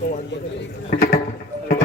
또한번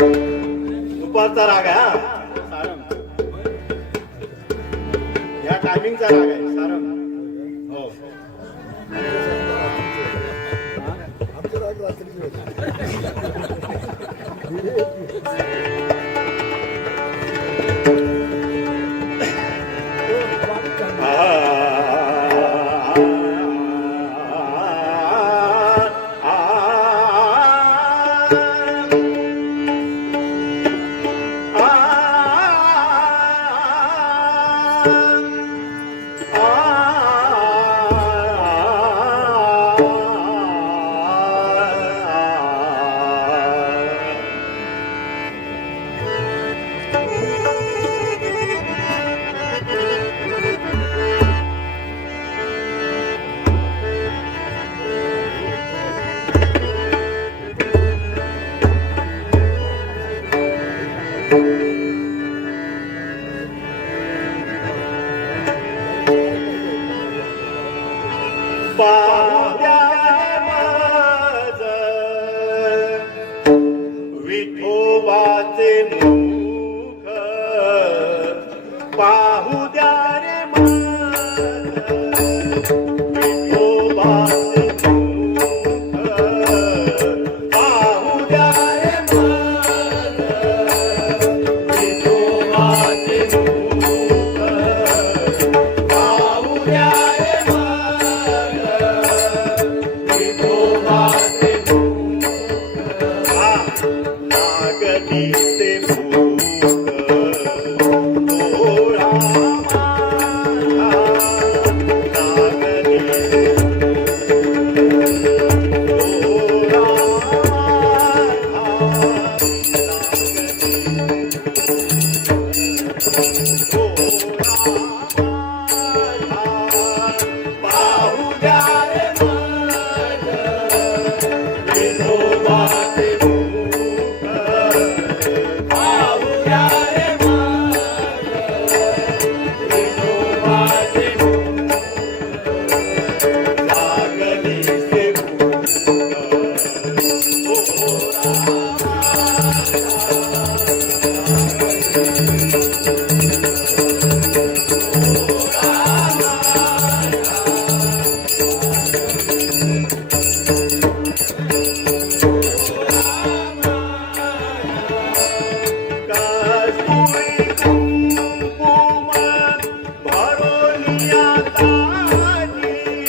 दुपारचा राग आहे हा. या टायमिंगचा राग आहे सारम हो. Bye.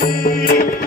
Música